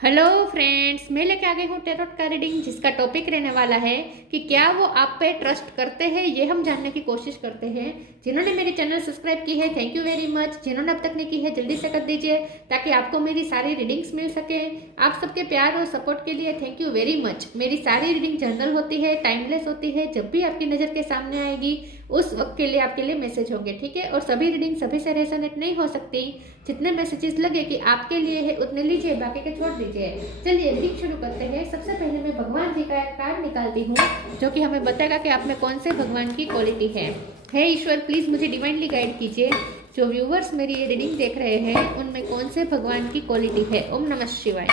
Hello friends, मैं लेके आ गई हूँ टैरोट का रीडिंग, जिसका टॉपिक रहने वाला है कि क्या वो आप पे ट्रस्ट करते हैं। ये हम जानने की कोशिश करते हैं। जिन्होंने मेरे चैनल सब्सक्राइब की है, थैंक यू वेरी मच। जिन्होंने अब तक नहीं की है, जल्दी से कर दीजिए ताकि आपको मेरी सारी रीडिंग्स मिल सके। आप सबके प्यार और सपोर्ट के लिए थैंक यू वेरी मच। मेरी सारी रीडिंग जनरल होती है, टाइमलेस होती है। जब भी आपकी नज़र के सामने आएगी उस वक्त के लिए आपके लिए मैसेज होंगे, ठीक है। और सभी रीडिंग सभी से रेजोनेट नहीं हो सकती। जितने मैसेजेस लगे कि आपके लिए है उतने लीजिए, बाकी के छोड़ दीजिए। चलिए रीडिंग शुरू करते हैं। सबसे पहले मैं भगवान जी का एक कार्ड निकालती हूँ जो कि हमें बताएगा कि आप में कौन से भगवान की क्वालिटी है। हे ईश्वर, प्लीज मुझे डिवाइनली गाइड कीजिए। जो व्यूवर्स मेरी ये रीडिंग देख रहे हैं उनमें कौन से भगवान की क्वालिटी है। ओम नमः शिवाय।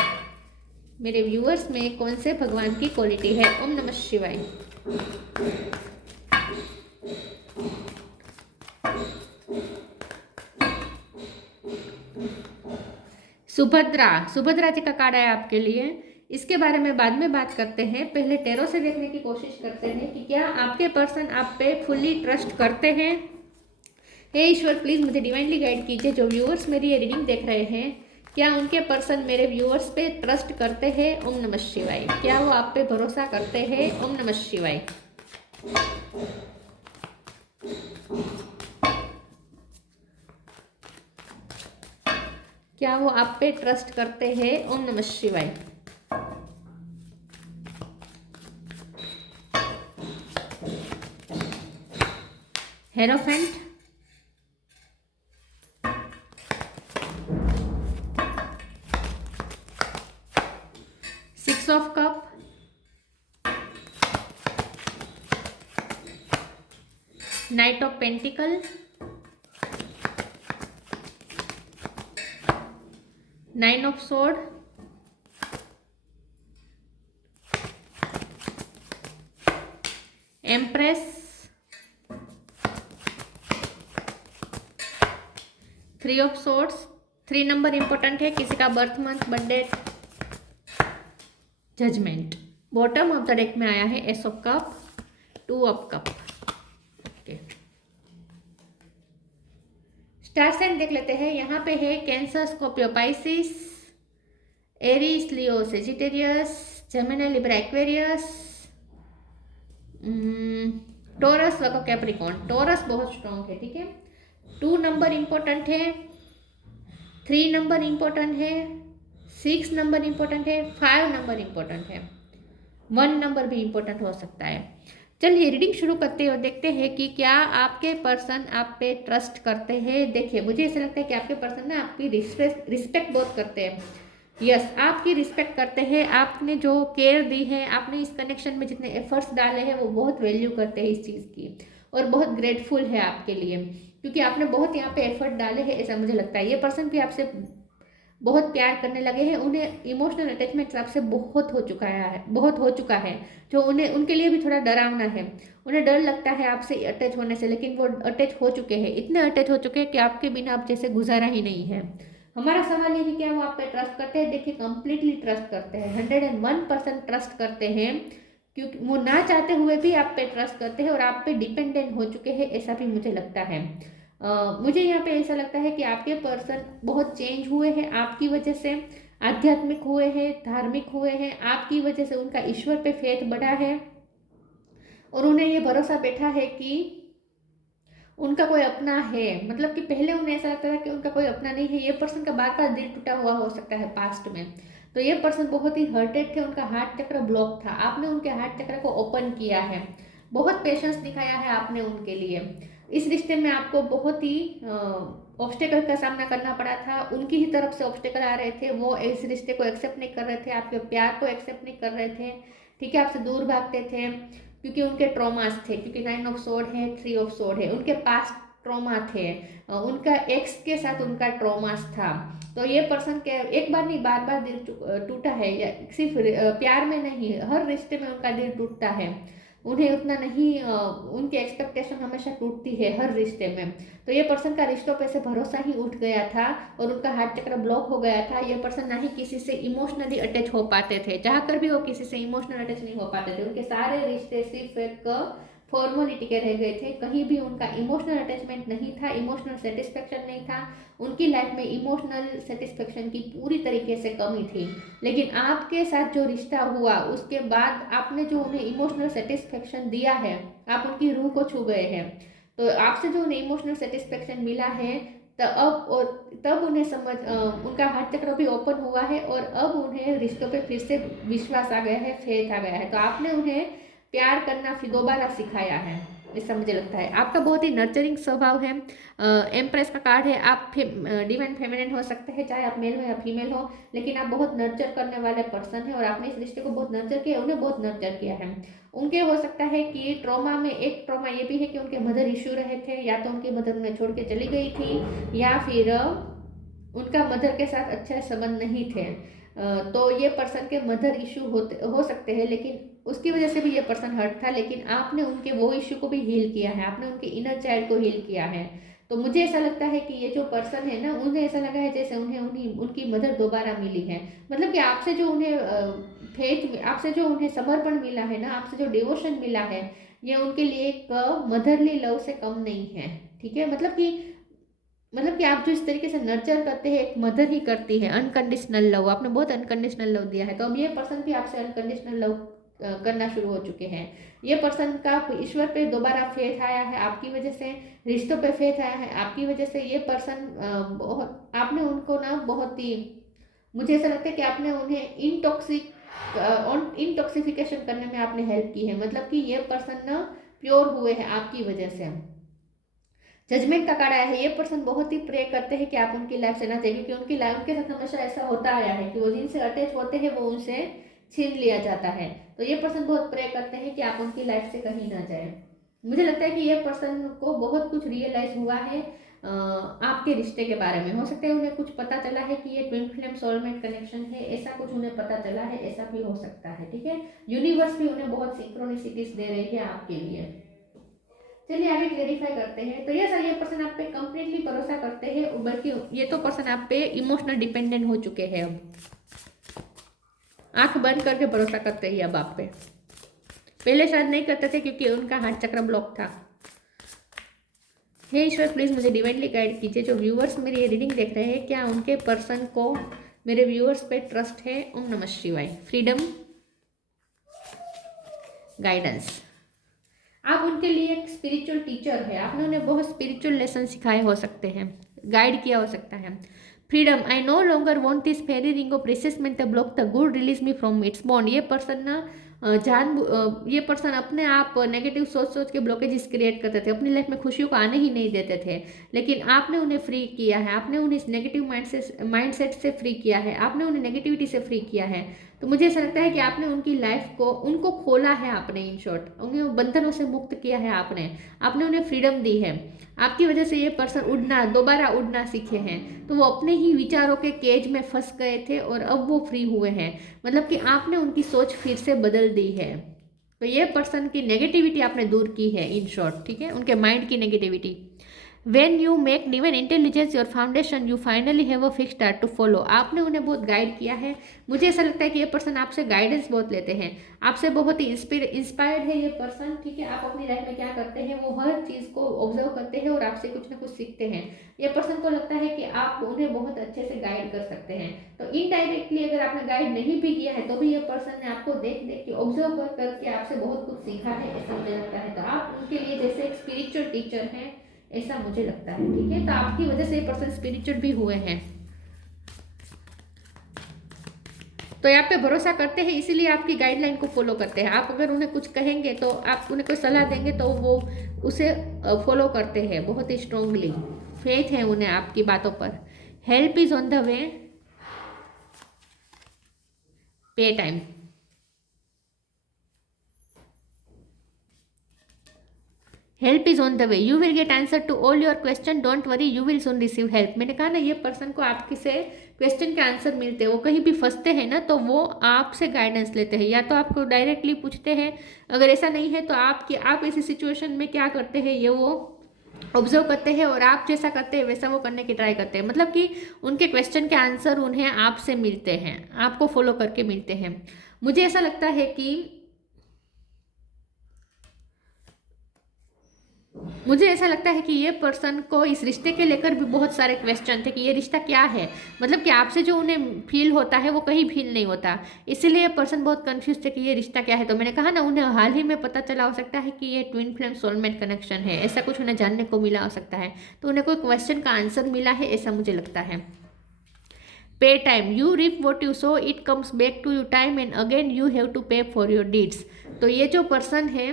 मेरे व्यूवर्स में कौन से भगवान की क्वालिटी है। ओम नमः शिवाय। सुभद्रा, सुभद्रा जी का कार्ड है आपके लिए। इसके बारे में बाद में बात करते हैं। पहले टेरो से देखने की कोशिश करते हैं कि क्या आपके पर्सन आप पे फुल्ली ट्रस्ट करते हैं। हे ईश्वर, प्लीज मुझे डिवाइनली गाइड कीजिए। जो व्यूअर्स मेरी ये रीडिंग देख रहे हैं, क्या उनके पर्सन मेरे व्यूअर्स पे ट्रस्ट करते हैं। ओम नमः शिवाय। क्या वो आप पे भरोसा करते हैं। ओम नमः शिवाय। क्या वो आप पे ट्रस्ट करते हैं। ओम नमः शिवाय। Hierophant, six of cup, knight of pentacle, nine of sword, empress, three of swords. 3 number important है, किसी का birth month, birthday, judgement. Bottom of the deck में आया है ace of cup, 2 of cup. Okay, star sign देख लेते हैं। यहाँ पे है Cancer, Scorpio, Pisces, Aries, Leo, Sagittarius, Gemini, Libra, Aquarius, Taurus, Virgo, Capricorn. Taurus बहुत स्ट्रॉन्ग है, ठीक है। 2 नंबर इंपॉर्टेंट है, 3 नंबर इंपॉर्टेंट है, 6 नंबर इंपॉर्टेंट है, 5 नंबर इंपॉर्टेंट है, 1 नंबर भी इंपॉर्टेंट हो सकता है। चलिए रीडिंग शुरू करते हैं और देखते हैं कि क्या आपके पर्सन आप पे ट्रस्ट करते हैं। देखिए, मुझे ऐसा लगता है कि आपके पर्सन ना आपकी रिस्पेक्ट बहुत करते हैं। यस, आपकी रिस्पेक्ट करते हैं। आपने जो केयर दी है, आपने इस कनेक्शन में जितने एफर्ट्स डाले हैं, वो बहुत वैल्यू करते हैं इस चीज़ की और बहुत ग्रेटफुल है आपके लिए, क्योंकि आपने बहुत यहाँ पे एफर्ट डाले हैं, ऐसा मुझे लगता है। ये पर्सन भी आपसे बहुत प्यार करने लगे हैं। उन्हें इमोशनल अटैचमेंट आपसे बहुत हो चुका है, जो उन्हें उनके लिए भी थोड़ा डरावना है। उन्हें डर लगता है आपसे अटैच होने से, लेकिन वो अटैच हो चुके हैं, इतने अटैच हो चुके हैं कि आपके बिना आप जैसे गुजारा ही नहीं है। हमारा सवाल ये कि क्या वो आप पे ट्रस्ट करते हैं। देखिए, कंप्लीटली ट्रस्ट करते हैं, 101% ट्रस्ट करते हैं, क्योंकि वो ना चाहते हुए भी आप पे ट्रस्ट करते हैं और आप पे डिपेंडेंट हो चुके हैं, ऐसा भी मुझे लगता है। मुझे यहाँ पे ऐसा लगता है कि आपके पर्सन बहुत चेंज हुए हैं आपकी वजह से, आध्यात्मिक हुए हैं, धार्मिक हुए हैं आपकी वजह से। उनका ईश्वर पे फेथ बढ़ा है और उन्हें ये भरोसा बैठा है कि उनका कोई अपना है। मतलब कि पहले उन्हें ऐसा लगता था कि उनका कोई अपना नहीं है। ये पर्सन का बार बार दिल टूटा हुआ हो सकता है पास्ट में, तो ये पर्सन बहुत ही हर्टेड थे, उनका हार्ट चक्र ब्लॉक था। आपने उनके हार्ट चक्र को ओपन किया है, बहुत पेशेंस दिखाया है आपने उनके लिए। इस रिश्ते में आपको बहुत ही ऑब्स्टेकल का सामना करना पड़ा था। उनकी ही तरफ से ऑब्स्टेकल आ रहे थे, वो इस रिश्ते को एक्सेप्ट नहीं कर रहे थे, आपके प्यार को एक्सेप्ट नहीं कर रहे थे, ठीक है। आपसे दूर भागते थे क्योंकि उनके ट्रॉमास थे, क्योंकि 9 ऑफ सोर्ड है, 3 ऑफ सोर्ड है, उनके पास ट्रॉमा थे। उनका एक्स के साथ उनका ट्रॉमास था। तो ये पर्सन के एक बार नहीं बार बार दिल टूटा है, या सिर्फ प्यार में नहीं, हर रिश्ते में उनका दिल टूटता है। उन्हें उतना नहीं, उनकी एक्सपेक्टेशन हमेशा टूटती है हर रिश्ते में। तो ये पर्सन का रिश्तों पे से भरोसा ही उठ गया था और उनका हार्ट चक्र ब्लॉक हो गया था। ये पर्सन ना ही किसी से इमोशनली अटैच हो पाते थे, जहाँ कर भी वो किसी से इमोशनल अटैच नहीं हो पाते थे। उनके सारे रिश्ते सिर्फ एक फॉर्मलिटी के रह गए थे, कहीं भी उनका इमोशनल अटैचमेंट नहीं था, इमोशनल सेटिस्फेक्शन नहीं था, उनकी लाइफ में इमोशनल सेटिस्फेक्शन की पूरी तरीके से कमी थी। लेकिन आपके साथ जो रिश्ता हुआ उसके बाद आपने जो उन्हें इमोशनल सेटिस्फेक्शन दिया है, आप उनकी रूह को छू गए हैं। तो आपसे जो उन्हें इमोशनल सेटिस्फेक्शन मिला है तब उन्हें उनका हार्ट चक्र भी ओपन हुआ है और अब उन्हें रिश्तों पे फिर से विश्वास आ गया है, फेथ आ गया है। तो आपने उन्हें प्यार करना फिर दोबारा सिखाया है, ऐसा मुझे लगता है। आपका बहुत ही नर्चरिंग स्वभाव है। एम्प्रेस का कार्ड है, आप डिवाइन फेमिनिन हो सकते हैं, चाहे आप मेल हो या फीमेल हो, लेकिन आप बहुत नर्चर करने वाले पर्सन हैं और आपने इस रिश्ते को बहुत नर्चर किया, उन्हें बहुत नर्चर किया है। उनके हो सकता है कि ट्रॉमा में एक ट्रॉमा ये भी है कि उनके मदर इशू रहे थे, या तो उनकी मदर उन्हें छोड़ के चली गई थी या फिर उनका मदर के साथ अच्छे संबंध नहीं थे। तो ये पर्सन के मदर इशू हो सकते हैं, लेकिन उसकी वजह से भी ये पर्सन हर्ट था, लेकिन आपने उनके वो इशू को भी हील किया है, आपने उनके इनर चाइल्ड को हील किया है। तो मुझे ऐसा लगता है कि ये जो पर्सन है ना, उन्हें ऐसा लगा है जैसे उनकी मदर दोबारा मिली है। मतलब कि आपसे जो उन्हें फेथ, आपसे जो उन्हें समर्पण मिला है ना, आपसे जो डिवोशन मिला है, ये उनके लिए एक मदरली लव से कम नहीं है। ठीक है, मतलब कि आप जो इस तरीके से नर्चर करते हैं, एक मदर ही करती है। अनकंडीशनल लव, आपने बहुत अनकंडीशनल लव दिया है, तो अब ये पर्सन भी आपसे अनकंडीशनल लव करना शुरू हो चुके हैं। ये पर्सन का ईश्वर पे दोबारा फेथ आया है आपकी वजह से, रिश्तों पे फेथ आया है आपकी वजह से। ये पर्सन बहुत, आपने उनको ना बहुत ही, मुझे ऐसा लगता है कि आपने उन्हें इंटॉक्सिफिकेशन करने में आपने हेल्प की है। मतलब कि ये पर्सन ना प्योर हुए हैं आपकी वजह से। जजमेंट का कार्ड आया है, ये पर्सन बहुत ही प्रे करते हैं कि आप उनकी लाइफ से ना जाए, क्योंकि उनके साथ हमेशा ऐसा होता आया है कि वो जिनसे अटैच होते हैं वो उनसे छीन लिया जाता है। तो ये पर्सन बहुत प्रे करते हैं कि आप उनकी लाइफ से कहीं ना जाए। मुझे लगता है कि ये पर्सन को बहुत कुछ रियलाइज हुआ है आपके रिश्ते के बारे में। हो सकता है उन्हें कुछ पता चला है कि ये ट्विन फ्लेम सोलमेट कनेक्शन है, ऐसा कुछ उन्हें पता चला है, ऐसा भी हो सकता है। ठीक है, यूनिवर्स भी उन्हें बहुत सिंक्रोनिसिटीज दे रही है आपके लिए। चलिए आगे क्लेरिफाई करते हैं। तो ये पर्सन आप पे कंप्लीटली भरोसा करते हैं, बल्कि ये तो पर्सन आप पे इमोशनल डिपेंडेंट हो चुके हैं। अब आंख बंद करके भरोसा करते हैं अब आप पे। पहले शायद नहीं करते थे क्योंकि उनका हार्ट चक्र ब्लॉक था। हे ईश्वर, प्लीज मुझे डिवाइनली गाइड कीजिए। जो व्यूअर्स मेरी ये रीडिंग देख रहे हैं, क्या उनके पर्सन को मेरे व्यूअर्स पे ट्रस्ट है? ओम नमः शिवाय। Freedom, guidance. आप उनके लिए एक स्पिरिचुअल टीचर है, आपने उन्हें बहुत स्पिरिचुअल लेसन सिखाए हो सकते हैं, गाइड किया हो सकता है। Freedom, I no longer want this fairy ring of presentment block the good, release me from its bond. ये पर्सन ना ये पर्सन अपने आप नेगेटिव सोच के ब्लॉकेजेस क्रिएट करते थे, अपनी लाइफ में खुशियों को आने ही नहीं देते थे, लेकिन आपने उन्हें फ्री किया है, आपने उन्हें इस नेगेटिव माइंडसेट से फ्री किया है, आपने उन्हें नेगेटिविटी से फ्री किया है। तो मुझे ऐसा लगता है कि आपने उनकी लाइफ को, उनको खोला है आपने, इन शॉर्ट उन्हें बंधनों से मुक्त किया है आपने उन्हें फ्रीडम दी है। आपकी वजह से ये पर्सन दोबारा उड़ना सीखे हैं। तो वो अपने ही विचारों के केज में फंस गए थे और अब वो फ्री हुए हैं। मतलब कि आपने उनकी सोच फिर से बदल दी है। तो ये पर्सन की नेगेटिविटी आपने दूर की है, इन शॉर्ट। ठीक है, उनके माइंड की negativity. When you make divine intelligence your foundation, you finally have a fixed start to follow। आपने उन्हें बहुत गाइड किया है। मुझे ऐसा लगता है कि ये पर्सन आपसे गाइडेंस बहुत लेते हैं, आपसे बहुत ही इंस्पायर्ड है ये पर्सन। ठीक है, आप अपनी लाइफ में क्या करते हैं वो हर चीज़ को ऑब्जर्व करते हैं और आपसे कुछ ना कुछ सीखते हैं। ये पर्सन को लगता है कि आप उन्हें बहुत अच्छे से गाइड कर सकते हैं। तो इनडायरेक्टली अगर आपने गाइड नहीं भी किया है तो भी ये पर्सन ने आपको देख देख के, ऑब्जर्व करके आपसे बहुत कुछ सीखा है, ऐसा मुझे लगता है। तो आप उनके लिए जैसे एक स्पिरिचुअल टीचर हैं, ऐसा मुझे लगता है। ठीक है, तो आपकी वजह से ये पर्सन स्पिरिचुअल भी हुए हैं। तो आप पे भरोसा करते हैं, इसीलिए आपकी गाइडलाइन को फॉलो करते हैं। आप अगर उन्हें कुछ कहेंगे तो, आप उन्हें कोई सलाह देंगे तो वो उसे फॉलो करते हैं बहुत ही स्ट्रांगली। फेथ है उन्हें आपकी बातों पर। Help is on the way, pay time. Help is on the way, you will get answer to all your question, don't worry, you will soon receive help. मैंने कहा ना, ये पर्सन को आपके से क्वेश्चन के आंसर मिलते हैं। वो कहीं भी फंसते हैं ना तो वो आपसे गाइडेंस लेते हैं, या तो आपको डायरेक्टली पूछते हैं, अगर ऐसा नहीं है तो आप ऐसी सिचुएशन में क्या करते हैं ये वो ऑब्जर्व करते हैं और आप जैसा करते हैं वैसा वो करने की ट्राई करते हैं। मतलब कि उनके क्वेश्चन के आंसर उन्हें आपसे मिलते हैं, आपको फॉलो करके मिलते हैं। मुझे ऐसा लगता है कि मुझे ऐसा लगता है कि ये पर्सन को इस रिश्ते के लेकर भी बहुत सारे क्वेश्चन थे कि ये रिश्ता क्या है, मतलब कि आपसे जो उन्हें फील होता है वो कहीं फील नहीं होता, इसीलिए ये पर्सन बहुत कंफ्यूज थे कि ये रिश्ता क्या है। तो मैंने कहा ना, उन्हें हाल ही में पता चला हो सकता है कि ये ट्विन फ्लेम सोलमेट कनेक्शन है, ऐसा कुछ उन्हें जानने को मिला हो सकता है, तो उन्हें कोई क्वेश्चन का आंसर मिला है, ऐसा मुझे लगता है। Pay time, you reap what you sow, it comes back to you time and again you have to pay for your deeds. तो ये जो पर्सन है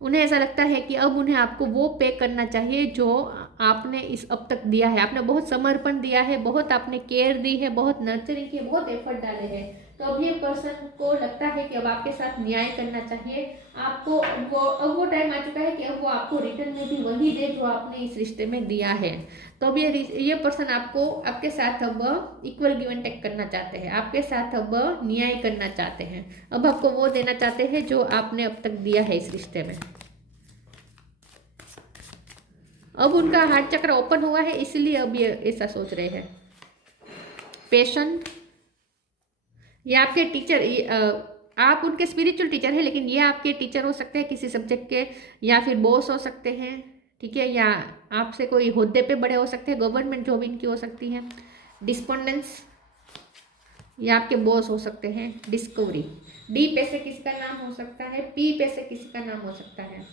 उन्हें ऐसा लगता है कि अब उन्हें आपको वो पे करना चाहिए जो आपने इस अब तक दिया है। आपने बहुत समर्पण दिया है, बहुत आपने केयर दी है, बहुत नर्चरिंग की है, बहुत एफर्ट डाले हैं। तो अब ये पर्सन को लगता है कि अब आपके साथ न्याय करना चाहिए आपको। अब वो टाइम आ चुका है कि अब वो आपको रिटर्न में भी वही दे जो आपने इस रिश्ते में दिया है। तो अब ये पर्सन आपको आपके साथ अब इक्वल गिव एंड टेक करना चाहते हैं, आपके साथ अब न्याय करना चाहते हैं, अब आपको वो देना चाहते हैं जो आपने अब तक दिया है इस रिश्ते में। अब उनका हार्ट चक्र ओपन हुआ है, इसलिए अब ये ऐसा सोच रहे हैं। पेशेंट, ये आपके टीचर, आप उनके स्पिरिचुअल टीचर हैं, लेकिन ये आपके टीचर हो सकते हैं किसी सब्जेक्ट के, या फिर बॉस हो सकते हैं, ठीक है, या आपसे कोई होद्दे पे बड़े हो सकते हैं, गवर्नमेंट जॉब इनकी हो सकती है। डिस्पोंडेंस, ये आपके बॉस हो सकते हैं। डिस्कवरी, डी पे से किसका नाम हो सकता है, पी पे से किसी का नाम हो सकता है।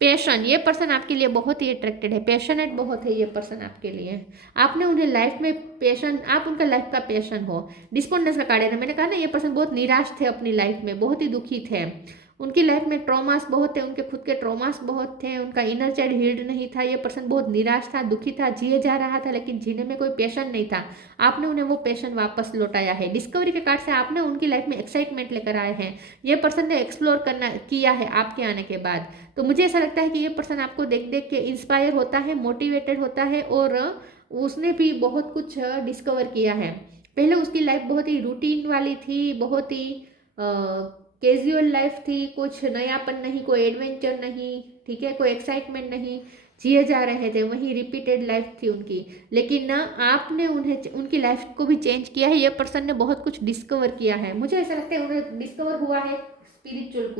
पैशन, ये पर्सन आपके लिए बहुत ही अट्रैक्टेड है, पैशनेट बहुत है ये पर्सन आपके लिए। आपने उन्हें लाइफ में पैशन, आप उनका लाइफ का पैशन हो। डिस्पोंडेंस का कार्ड है, मैंने कहा ना ये पर्सन बहुत निराश थे अपनी लाइफ में, बहुत ही दुखी थे, उनकी लाइफ में ट्रॉमास बहुत थे, उनके खुद के ट्रॉमास बहुत थे, उनका इनर चाइल्ड हील्ड नहीं था, ये पर्सन बहुत निराश था, दुखी था, जिए जा रहा था, लेकिन जीने में कोई पैशन नहीं था। आपने उन्हें वो पैशन वापस लौटाया है। डिस्कवरी के कार्ड से आपने उनकी लाइफ में एक्साइटमेंट लेकर आए हैं, ये पर्सन ने एक्सप्लोर करना किया है आपके आने के बाद। तो मुझे ऐसा लगता है कि ये पर्सन आपको देख देख के इंस्पायर होता है, मोटिवेटेड होता है, और उसने भी बहुत कुछ डिस्कवर किया है। पहले उसकी लाइफ बहुत ही रूटीन वाली थी, बहुत ही कैजुअल लाइफ थी, कुछ नयापन नहीं, कोई एडवेंचर नहीं, ठीक है, कोई एक्साइटमेंट नहीं, जिए जा रहे थे, वही रिपीटेड लाइफ थी उनकी। लेकिन ना आपने उन्हें, उनकी लाइफ को भी चेंज किया है, ये पर्सन ने बहुत कुछ डिस्कवर किया है। मुझे ऐसा लगता है उन्हें डिस्कवर हुआ है स्पिरिचुअल,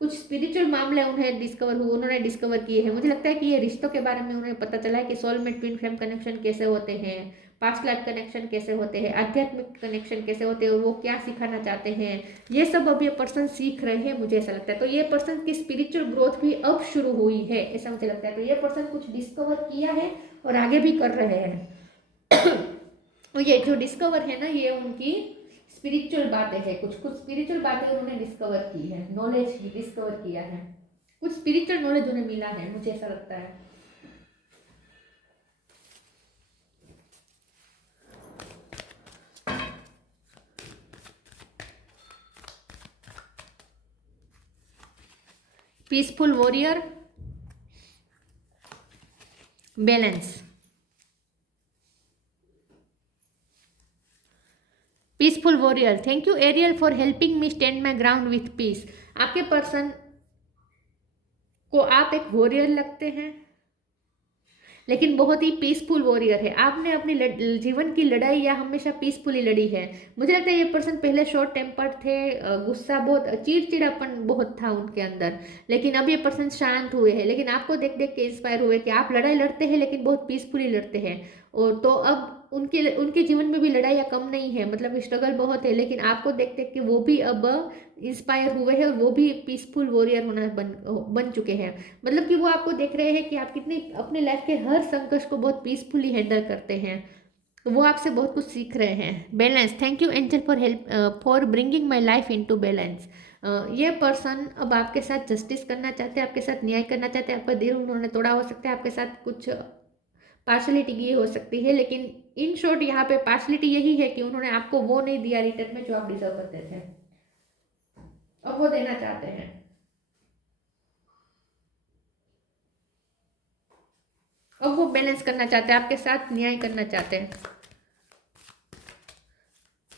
कुछ स्पिरिचुअल मामले उन्हें डिस्कवर हुए, उन्होंने डिस्कवर किए हैं। मुझे लगता है कि ये रिश्तों के बारे में उन्हें पता चला है कि सोलमेट ट्विन फ्लेम कनेक्शन कैसे होते हैं, पास्ट लाइफ कनेक्शन कैसे होते हैं, आध्यात्मिक कनेक्शन कैसे होते हैं, और वो क्या सिखाना चाहते हैं, ये सब अब ये पर्सन सीख रहे हैं, मुझे ऐसा लगता है। तो ये पर्सन की स्पिरिचुअल ग्रोथ भी अब शुरू हुई है, ऐसा मुझे लगता है। तो ये पर्सन कुछ डिस्कवर किया है और आगे भी कर रहे हैं। और ये जो डिस्कवर है ना, ये उनकी स्पिरिचुअल बातें हैं, कुछ कुछ स्पिरिचुअल बातें उन्होंने डिस्कवर की है, नॉलेज डिस्कवर किया है, कुछ स्पिरिचुअल नॉलेज उन्हें मिला है, मुझे ऐसा लगता है। Peaceful warrior, balance, peaceful warrior, thank you Ariel for helping me stand my ground with peace. आपके पर्सन को आप एक वॉरियर लगते हैं, लेकिन बहुत ही पीसफुल वॉरियर है। आपने अपनी जीवन की लड़ाई या हमेशा पीसफुली लड़ी है। मुझे लगता है ये पर्सन पहले शॉर्ट टेम्पर्ड थे, गुस्सा बहुत, चिड़चिड़ापन बहुत था उनके अंदर, लेकिन अब ये पर्सन शांत हुए हैं, लेकिन आपको देख देख के इंस्पायर हुए कि आप लड़ाई लड़ते हैं लेकिन बहुत पीसफुली लड़ते हैं। और तो अब उनके जीवन में भी लड़ाइयाँ कम नहीं है, मतलब स्ट्रगल बहुत है, लेकिन आपको देख देख के वो भी अब इंस्पायर हुए हैं और वो भी पीसफुल वॉरियर होना बन चुके हैं। मतलब कि वो आपको देख रहे हैं कि आप कितनी अपने लाइफ के हर संघर्ष को बहुत पीसफुली हैंडल करते हैं, तो वो आपसे बहुत कुछ सीख रहे हैं। Balance, thank you angel for help for bringing my life into balance. ये पर्सन अब आपके साथ जस्टिस करना चाहते हैं, आपके साथ न्याय करना चाहते हैं, आपका दिल उन्होंने तोड़ा हो सकता है, आपके साथ कुछ पार्शलिटी की हो सकती है, लेकिन इन शॉर्ट यहाँ पे पार्शलिटी यही है कि उन्होंने आपको वो नहीं दिया रिटर्न में जो आप डिजर्व करते थे, अब वो देना चाहते हैं। अब वो बैलेंस करना चाहते हैं, आपके साथ न्याय करना चाहते हैं।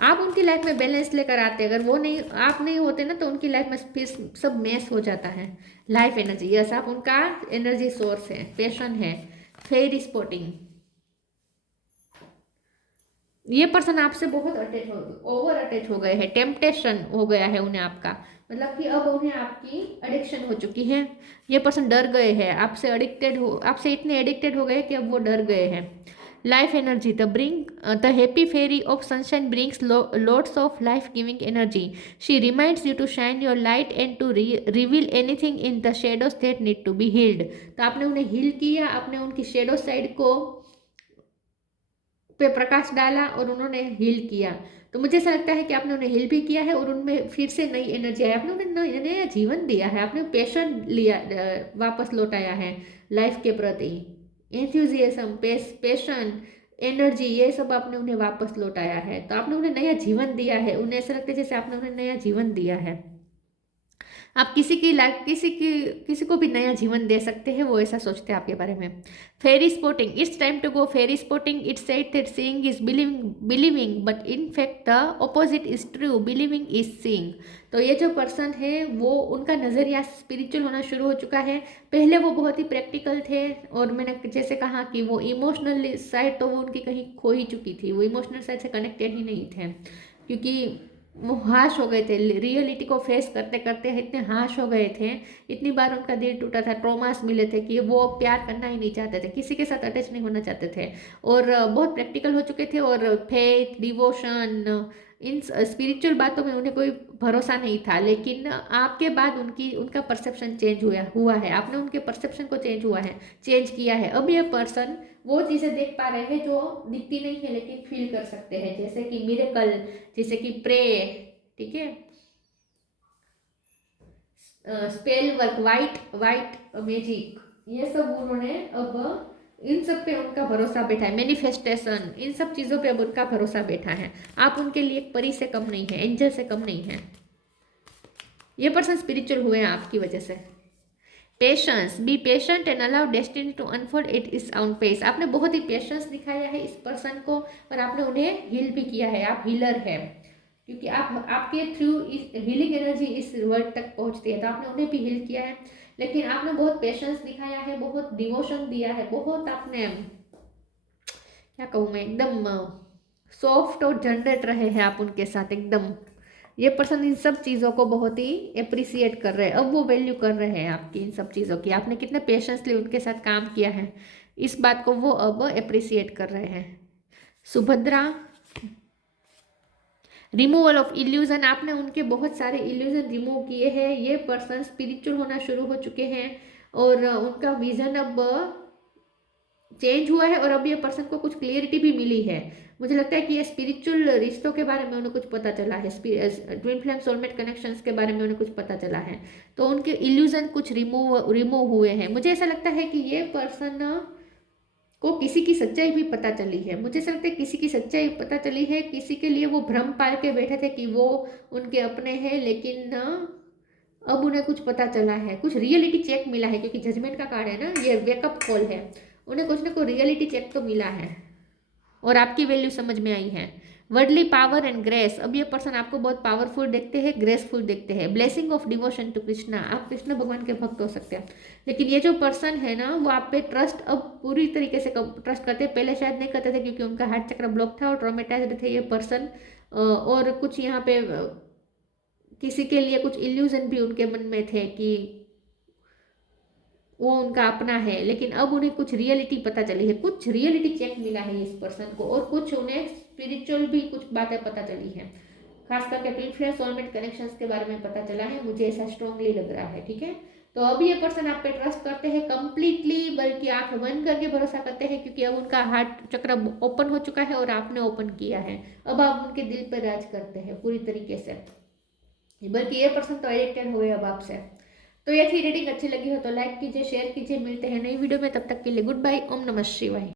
आप उनकी लाइफ में बैलेंस लेकर आते हैं, अगर वो नहीं, आप नहीं होते ना, तो उनकी लाइफ में फिर सब मैस हो जाता है। लाइफ एनर्जी, यस, आप उनका एनर्जी सोर्स है, पैशन है। फेरी स्पॉटिंग, ये पर्सन आपसे बहुत अटैच हो, ओवर अटैच हो गए हैं, टेम्पटेशन हो गया है उन्हें आपका, मतलब कि अब उन्हें आपकी एडिक्शन हो चुकी है। ये पर्सन डर गए हैं आपसे, एडिक्टेड हो, आपसे इतने एडिक्टेड हो गए कि अब वो डर गए हैं। Life energy, the happy fairy of sunshine brings lots of life giving energy. She reminds you to shine your light and to reveal anything in the shadows that need to be healed. तो आपने उन्हें heal किया, आपने उनकी shadow side को पे प्रकाश डाला और उन्होंने हील किया। तो मुझे ऐसा लगता है कि आपने उन्हें हील भी किया है और उनमें फिर से नई एनर्जी आई, आपने उन्हें नया जीवन दिया है, आपने पैशन लिया, वापस लौटाया है लाइफ के प्रति, एंथुजियाज्म, पैशन, एनर्जी, ये सब आपने उन्हें वापस लौटाया है। तो आपने उन्हें नया जीवन दिया है, उन्हें ऐसा लगता है जैसे आपने उन्हें नया जीवन दिया है। आप किसी की लाइफ, किसी को भी नया जीवन दे सकते हैं, वो ऐसा सोचते हैं आपके बारे में। Fairy spotting, it's time to go fairy spotting, it's said that seeing is believing but in fact the opposite is true, believing is seeing. तो ये जो पर्सन है वो, उनका नज़रिया स्पिरिचुअल होना शुरू हो चुका है। पहले वो बहुत ही प्रैक्टिकल थे और मैंने जैसे कहा कि वो इमोशनल साइड तो वो उनकी कहीं खो ही चुकी थी, वो इमोशनल साइड से कनेक्टेड ही नहीं थे, क्योंकि वो हाश हो गए थे, रियलिटी को फेस करते करते इतने हाश हो गए थे, इतनी बार उनका दिल टूटा था, ट्रॉमास मिले थे कि वो प्यार करना ही नहीं चाहते थे, किसी के साथ अटैच नहीं होना चाहते थे और बहुत प्रैक्टिकल हो चुके थे और फेथ, डिवोशन, इन स्पिरिचुअल बातों में उन्हें कोई भरोसा नहीं था। लेकिन आपके बाद उनका परसेप्शन चेंज हुआ है, आपने उनके परसेप्शन को चेंज किया है। अब ये पर्सन वो चीज़ें देख पा रहे हैं जो दिखती नहीं है लेकिन फील कर सकते हैं, जैसे कि मिरेकल, जैसे कि प्रे, ठीक है, स्पेल वर्क, वाइट मैजिक, ये सब उन्होंने अब इन सब पे उनका भरोसा बैठा है, मैनिफेस्टेशन, इन सब चीज़ों पे अब उनका भरोसा बैठा है। आप उनके लिए एक परी से कम नहीं है, एंजल से कम नहीं है। ये पर्सन स्पिरिचुअल हुए हैं आपकी वजह से। Patience, be patient and allow destiny to unfold it is on pace. आपने बहुत ही पेशेंस दिखाया है इस पर्सन को और आपने उन्हें हील भी किया है, आप हीलर है, क्योंकि आपके थ्रू हीलिंग एनर्जी इस वर्ल्ड तक पहुंचती है, तो आपने उन्हें भी हील किया है। लेकिन आपने बहुत पेशेंस दिखाया है, बहुत डिवोशन दिया है, बहुत आपने, क्या कहूँ मैं, एकदम सॉफ्ट और जनरेट रहे हैं आप उनके साथ एकदम। ये पर्सन इन सब चीज़ों को बहुत ही अप्रिसिएट कर रहे हैं, अब वो वैल्यू कर रहे हैं आपकी इन सब चीज़ों की, आपने कितने पेशेंसली उनके साथ काम किया है, इस बात को वो अब अप्रिसिएट कर रहे हैं। सुभद्रा, रिमूवल ऑफ इल्यूजन, आपने उनके बहुत सारे इल्यूजन रिमूव किए हैं। ये पर्सन स्पिरिचुअल होना शुरू हो चुके हैं और उनका विजन अब चेंज हुआ है और अब ये पर्सन को कुछ क्लियरिटी भी मिली है। मुझे लगता है कि ये स्पिरिचुअल रिश्तों के बारे में उन्हें कुछ पता चला है, ट्विन फ्लेम सोलमेट कनेक्शंस के बारे में उन्हें कुछ पता चला है, तो उनके इल्यूजन कुछ रिमूव हुए हैं। मुझे ऐसा लगता है कि ये पर्सन को किसी की सच्चाई भी पता चली है, मुझे ऐसा लगता है किसी की सच्चाई पता चली है, किसी के लिए वो भ्रम पाल के बैठे थे कि वो उनके अपने हैं, लेकिन अब उन्हें कुछ पता चला है, कुछ रियलिटी चेक मिला है, क्योंकि जजमेंट का कार्ड है ना, ये वेकअप कॉल है, उन्हें कुछ ना कुछ रियलिटी चेक तो मिला है और आपकी वैल्यू समझ में आई है। वर्डली पावर एंड ग्रेस, अब ये पर्सन आपको बहुत पावरफुल देखते हैं, ग्रेसफुल देखते हैं। Blessing of devotion to Krishna, आप कृष्ण भगवान के भक्त हो सकते हैं। लेकिन ये जो पर्सन है ना, वो आप पे ट्रस्ट अब पूरी तरीके से ट्रस्ट करते हैं, पहले शायद नहीं करते थे क्योंकि उनका हार्ट चक्र ब्लॉक था और ट्रॉमेटाइज्ड थे ये पर्सन, और कुछ यहाँ पे किसी के लिए कुछ इल्यूजन भी उनके मन में थे कि वो उनका अपना है, लेकिन अब उन्हें कुछ रियलिटी पता चली है, कुछ रियलिटी चेक मिला है इस पर्सन को और कुछ उन्हें स्पिरिचुअल भी कुछ बातें पता चली है, खास करके ट्विन फ्लेम सोलमेट कनेक्शंस के बारे में पता चला है, मुझे ऐसा स्ट्रांगली लग रहा है। ठीक है, तो अभी ये पर्सन आप पे ट्रस्ट करते हैं कंप्लीटली, बल्कि आंख बंद करके भरोसा करते हैं, क्योंकि अब उनका हार्ट चक्र ओपन हो चुका है और आपने ओपन किया है। अब आप उनके दिल पर राज करते हैं पूरी तरीके से, बल्कि ये पर्सन तो एडिक्टेड हुए अब आपसे। तो ये थी रीडिंग, अच्छी लगी हो तो लाइक कीजिए, शेयर कीजिए, मिलते हैं नई वीडियो में, तब तक के लिए गुड बाय, ओम नमः शिवाय।